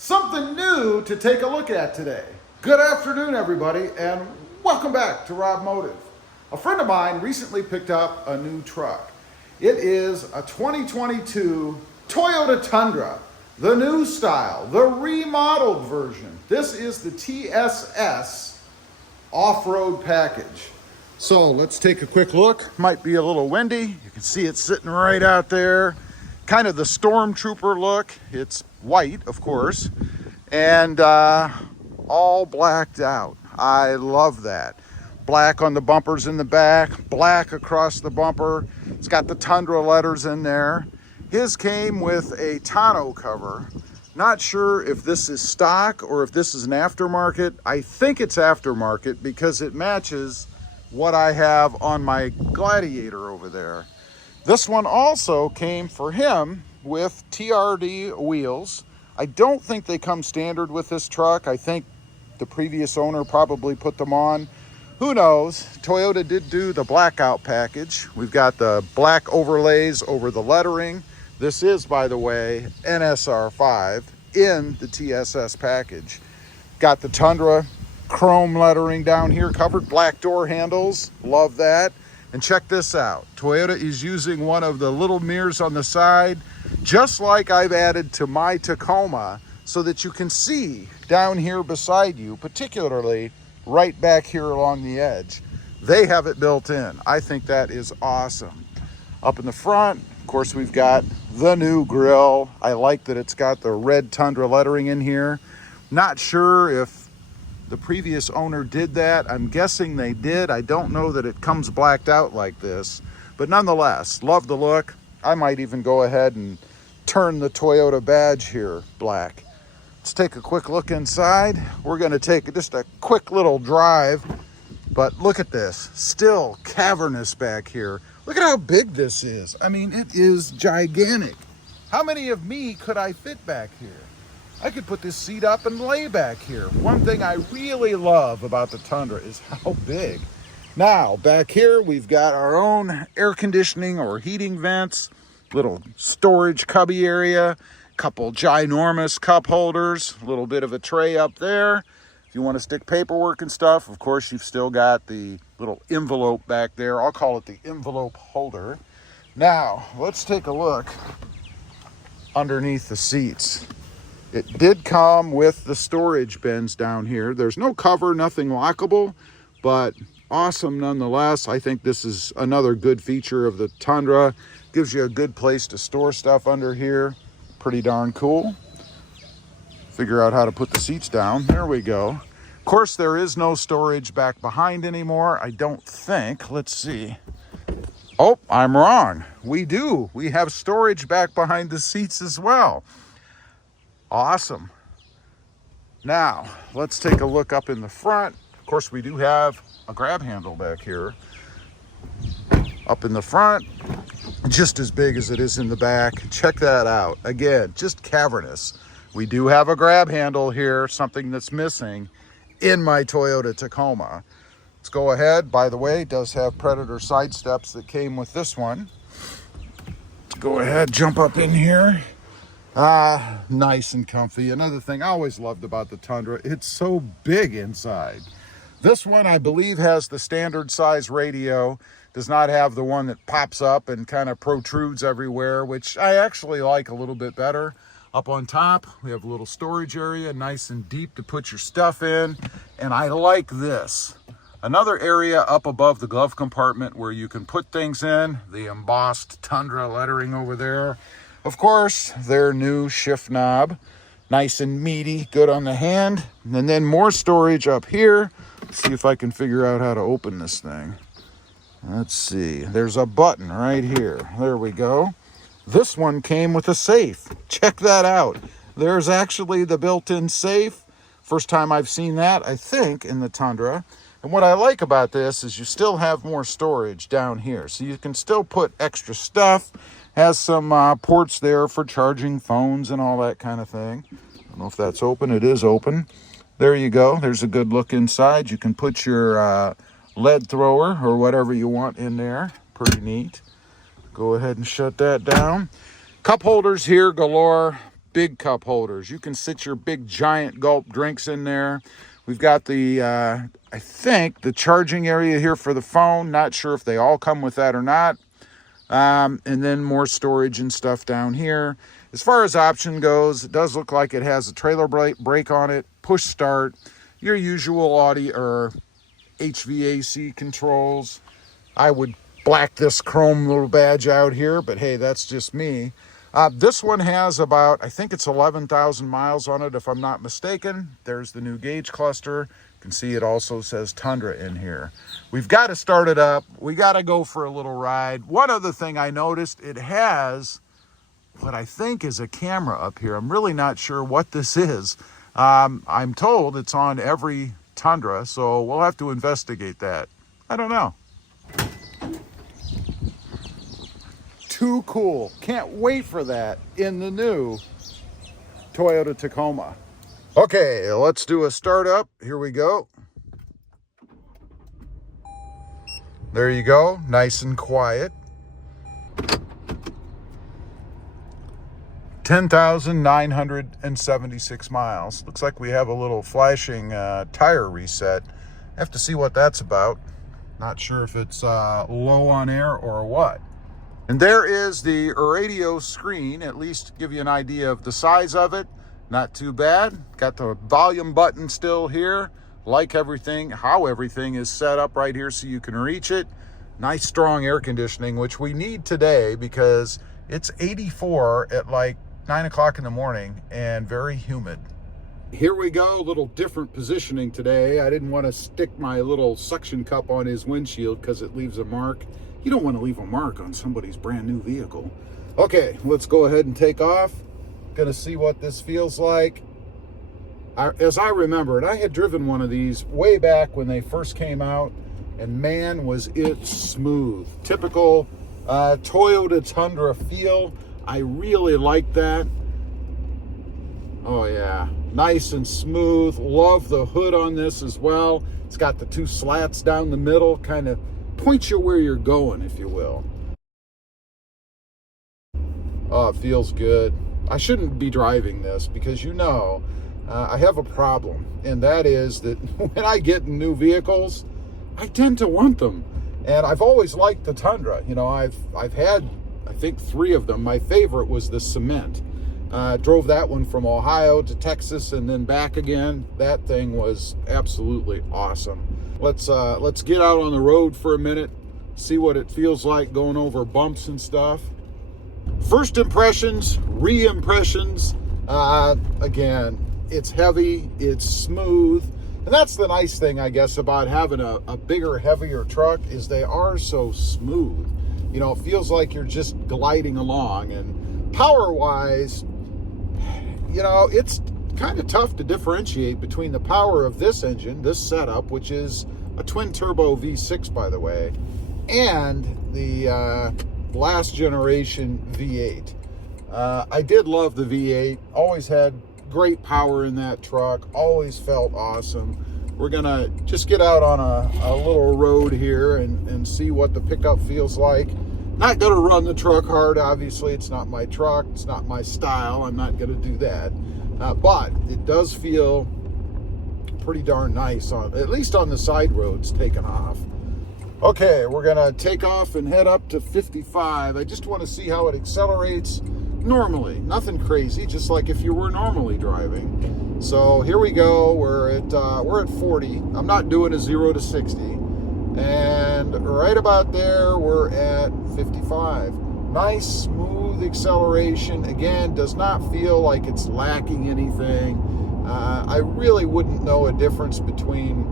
Something new to take a look at today. Good afternoon, everybody, and welcome back to RobMotive. A friend of mine recently picked up a new truck. It is a 2022 Toyota Tundra, the new style, the remodeled version. This is the TSS off-road package. So let's take a quick look. Might be a little windy. You can see it sitting right out there. Kind of the stormtrooper look. It's white, of course, and all blacked out. I love that. Black on the bumpers in the back, black across the bumper. It's got the Tundra letters in there. His came with a tonneau cover. Not sure if this is stock or if this is an aftermarket. I think it's aftermarket because it matches what I have on my Gladiator over there. This one also came for him with TRD wheels. I don't think they come standard with this truck. I think the previous owner probably put them on. Who knows? Toyota did do the blackout package. We've got the black overlays over the lettering. This is, by the way, NSR5 in the TSS package. Got the Tundra chrome lettering down here, covered black door handles. Love that. And check this out. Toyota is using one of the little mirrors on the side, just like I've added to my Tacoma, so that you can see down here beside you, particularly right back here along the edge. They have it built in. I think that is awesome. Up in the front, of course, we've got the new grille. I like that it's got the red Tundra lettering in here. Not sure if the previous owner did that. I'm guessing they did. I don't know that it comes blacked out like this, but nonetheless, love the look. I might even go ahead and turn the Toyota badge here black. Let's take a quick look inside. We're going to take just a quick little drive, but look at this. Still cavernous back here. Look at how big this is. I mean, it is gigantic. How many of me could I fit back here? I could put this seat up and lay back here. One thing I really love about the Tundra is how big. Now, back here, we've got our own air conditioning or heating vents, little storage cubby area, couple ginormous cup holders, a little bit of a tray up there. If you want to stick paperwork and stuff, of course, you've still got the little envelope back there. I'll call it the envelope holder. Now, let's take a look underneath the seats. It did come with the storage bins down here. There's no cover, nothing lockable, but awesome nonetheless. I think this is another good feature of the Tundra. Gives you a good place to store stuff under here. Pretty darn cool. Figure out how to put the seats down. There we go. Of course, there is no storage back behind anymore, I don't think. Let's see. Oh, I'm wrong. We do. We have storage back behind the seats as well. Awesome. Now, let's take a look up in the front. Of course, we do have a grab handle back here. Up in the front, just as big as it is in the back. Check that out. Again, just cavernous. We do have a grab handle here, something that's missing in my Toyota Tacoma. Let's go ahead. By the way, it does have Predator side steps that came with this one. Let's go ahead, jump up in here. Nice and comfy. Another thing I always loved about the Tundra, it's so big inside. This one, I believe, has the standard size radio. Does not have the one that pops up and kind of protrudes everywhere, which I actually like a little bit better. Up on top, we have a little storage area, nice and deep to put your stuff in. And I like this. Another area up above the glove compartment where you can put things in. The embossed Tundra lettering over there. Of course, their new shift knob, nice and meaty, good on the hand. And then more storage up here. Let's see if I can figure out how to open this thing. Let's see, there's a button right here. There we go. This one came with a safe. Check that out. There's actually the built-in safe. First time I've seen that, I think, in the Tundra. And what I like about this is you still have more storage down here. So you can still put extra stuff. Has some ports there for charging phones and all that kind of thing. I don't know if that's open. It is open. There you go. There's a good look inside. You can put your lead thrower or whatever you want in there. Pretty neat. Go ahead and shut that down. Cup holders here galore. big cup holders. You can sit your big giant gulp drinks in there. We've got the, I think, the charging area here for the phone. Not sure if they all come with that or not. And then more storage and stuff down here. As far as option goes, it does look like it has a trailer brake on it, push start, your usual audio or HVAC controls. I would black this chrome little badge out here, but hey, that's just me. This one has about, I think it's 11,000 miles on it, if I'm not mistaken. There's the new gauge cluster. You can see it also says Tundra in here. We've got to start it up. We got to go for a little ride. One other thing I noticed, it has what I think is a camera up here. I'm really not sure what this is. I'm told it's on every Tundra, so we'll have to investigate that. I don't know. Too cool. Can't wait for that in the new Toyota Tacoma. Okay, let's do a startup. Here we go. There you go, nice and quiet. 10,976 miles. Looks like we have a little flashing tire reset. I have to see what that's about. Not sure if it's low on air or what. And there is the radio screen, at least give you an idea of the size of it. Not too bad. Got the volume button still here. Like everything, how everything is set up right here so you can reach it. Nice strong air conditioning, which we need today because it's 84 at like 9 o'clock in the morning and very humid. Here we go, a little different positioning today. I didn't want to stick my little suction cup on his windshield because it leaves a mark. You don't want to leave a mark on somebody's brand new vehicle. Okay, let's go ahead and take off. Gonna see what this feels like. As I remember it, I had driven one of these way back when they first came out, and man, was it smooth. Typical Toyota Tundra feel. I really like that. Oh yeah, nice and smooth. Love the hood on this as well. It's got the two slats down the middle, kind of point you where you're going, if you will. Oh, it feels good. I shouldn't be driving this because I have a problem, and that is that when I get in new vehicles, I tend to want them. And I've always liked the Tundra. You know, I've had, I think, 3 of them. My favorite was the cement. Drove that one from Ohio to Texas and then back again. That thing was absolutely awesome. Let's get out on the road for a minute, see what it feels like going over bumps and stuff. First impressions, re-impressions. Again, it's heavy, it's smooth. And that's the nice thing, I guess, about having a bigger, heavier truck is they are so smooth. You know, it feels like you're just gliding along. And power-wise, you know, it's kind of tough to differentiate between the power of this engine, this setup, which is a twin-turbo V6, by the way, and the last generation V8. I did love the V8. Always had great power in that truck. Always felt awesome. We're gonna just get out on a little road here and see what the pickup feels like. Not gonna run the truck hard, obviously. It's not my truck. It's not my style. I'm not gonna do that. But it does feel pretty darn nice, at least on the side roads taking off. Okay, we're gonna take off and head up to 55. I just want to see how it accelerates normally. Nothing crazy, just like if you were normally driving. So here we go. We're at 40. I'm not doing a 0 to 60. And right about there, we're at 55. Nice, smooth acceleration. Again, does not feel like it's lacking anything. I really wouldn't know a difference between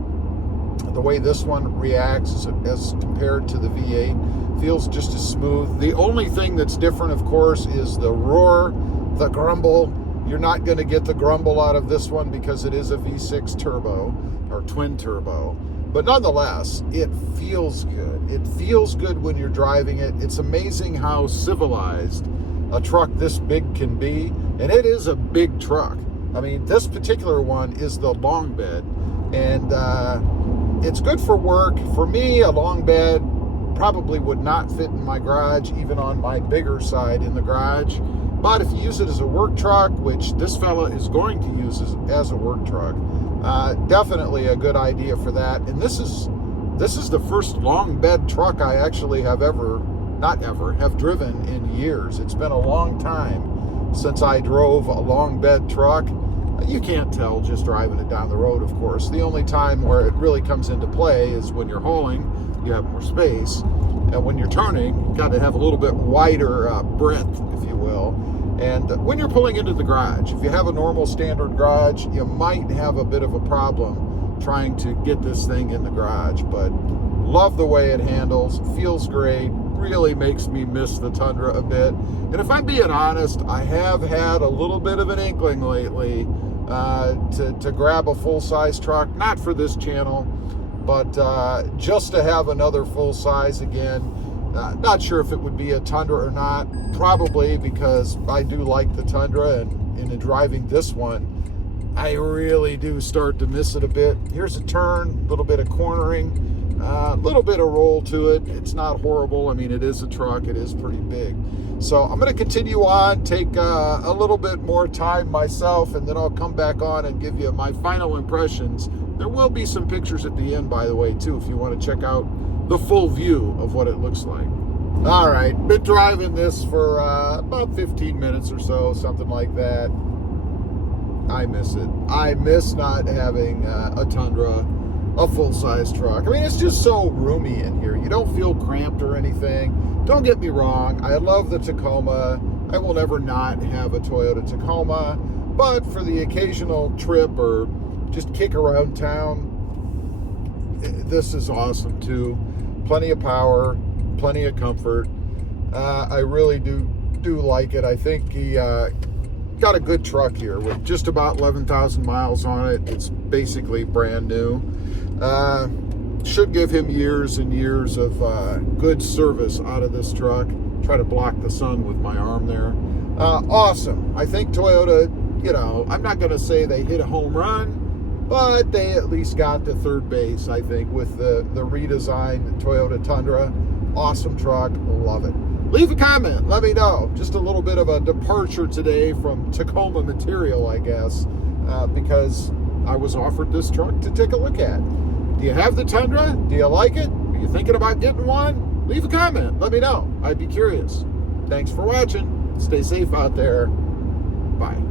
the way this one reacts as compared to the V8. Feels just as smooth. The only thing that's different, of course, is the roar, the grumble. You're not going to get the grumble out of this one because it is a V6 turbo or twin turbo. But nonetheless, it feels good. It feels good when you're driving it. It's amazing how civilized a truck this big can be. And it is a big truck. I mean, this particular one is the long bed. And it's good for work. For me, a long bed probably would not fit in my garage, even on my bigger side in the garage. But if you use it as a work truck, which this fella is going to use as a work truck, definitely a good idea for that. And this is the first long bed truck I actually have have driven in years. It's been a long time since I drove a long bed truck. You can't tell just driving it down the road, of course. The only time where it really comes into play is when you're hauling, you have more space. And when you're turning, you got to have a little bit wider breadth, if you will. And when you're pulling into the garage, if you have a normal standard garage, you might have a bit of a problem trying to get this thing in the garage. But love the way it handles, feels great, really makes me miss the Tundra a bit. And if I'm being honest, I have had a little bit of an inkling lately to grab a full-size truck, not for this channel, but just to have another full-size again. Not sure if it would be a Tundra or not, probably, because I do like the Tundra, and in driving this one, I really do start to miss it a bit. Here's a turn, a little bit of cornering, a little bit of roll to it. It's not horrible. I mean, it is a truck. It is pretty big. So I'm going to continue on, take a little bit more time myself, and then I'll come back on and give you my final impressions. There will be some pictures at the end, by the way, too, if you want to check out the full view of what it looks like. All right, been driving this for about 15 minutes or so, something like that. I miss it. I miss not having a Tundra, a full-size truck. I mean, it's just so roomy in here. You don't feel cramped or anything. Don't get me wrong. I love the Tacoma. I will never not have a Toyota Tacoma, but for the occasional trip or just kick around town, this is awesome too. Plenty of power, plenty of comfort. I really do like it. I think he got a good truck here with just about 11,000 miles on it. It's basically brand new. Should give him years and years of good service out of this truck. Try to block the sun with my arm there. Awesome. I think Toyota, you know, I'm not going to say they hit a home run, but they at least got to third base, I think, with the redesigned Toyota Tundra. Awesome truck. Love it. Leave a comment. Let me know. Just a little bit of a departure today from Tacoma material, I guess, because I was offered this truck to take a look at. Do you have the Tundra? Do you like it? Are you thinking about getting one? Leave a comment. Let me know. I'd be curious. Thanks for watching. Stay safe out there. Bye.